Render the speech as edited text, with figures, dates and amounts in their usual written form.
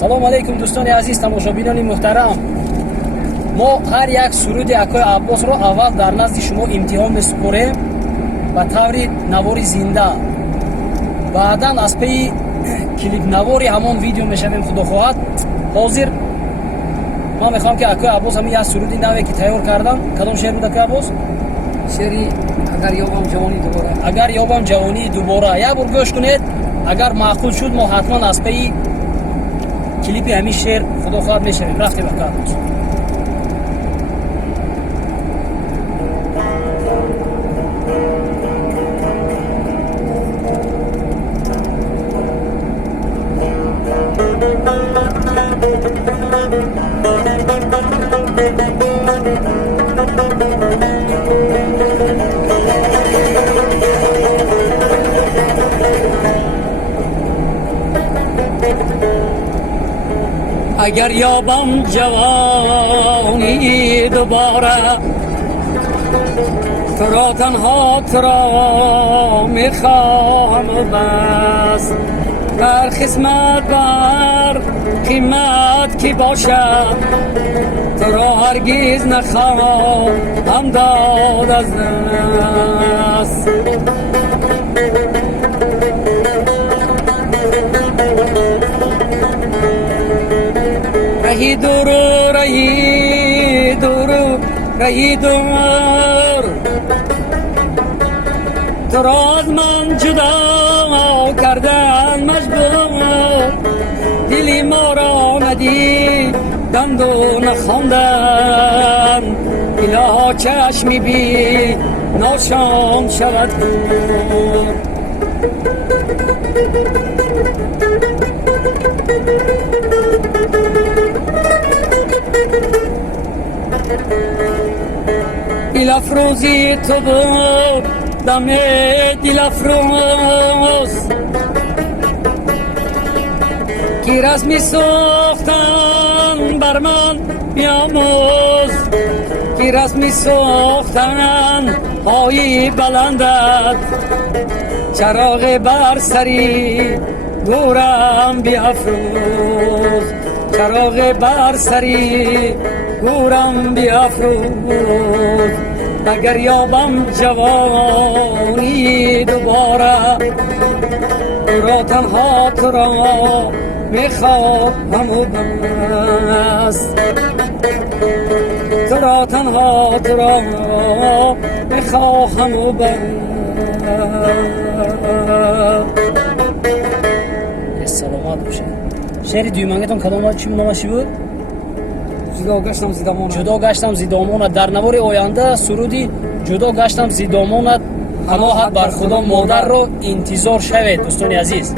салому алейкум дӯстони азиз, тамошобинони муҳтарам. мо ҳар як суруди Акои Аббосро аввал дар назди шумо имтиҳон месупорем ба таври навори зинда. баъдан аз пеи клипнавори ҳамон видео мешавем. худо хоҳад. ҳозир ман мехоҳам ки Акои Аббос ҳамин як суруди наве ки тайёр кардам. Кадом шеър буд Акои Аббос? шери агар ёбам ҷавонӣ дубора. агар ёбам ҷавонии дубора. як бор гӯш кунед. агар маъқул шуд мо ҳатман аз пеи клипи ҳамин шеър худо хоҳад мешавем. рафтем Акои Аббос. اگر یابم جوانی دوباره تو را تنها تو را میخواهم و بس. در خدمت بر قیمت کی باشد تو را هرگز نخواهم داد از دست. رهی دور رهی دور رهی دور تو را از من جدا کردن مجبور. دلی ما را ندیدند و نخواندن الها چشمی بی ناشام شود کور. دل افروزی تو بود دم دل افروز کی رسمی ساختن بر من بیاموز. کی رسمی ساختن های بلندت چراغ بر سری گورم بیافروز. چراغ بر سری گورم بیافروز. اگر یابم جوانی دوباره تو را تنها تو را میخواهم و بس. تو را تنها تو را میخواهم و بس. سلامت باشه. شعر دویمانگتون کدام بود؟ چی نامش بود؟ جدا گشتم زیدامانت. جدا گشتم زیدامانت. در نوار آینده سرودی جدا گشتم زیدامانت هماهد بر خدا مادر رو انتظار شوید دوستان عزیز.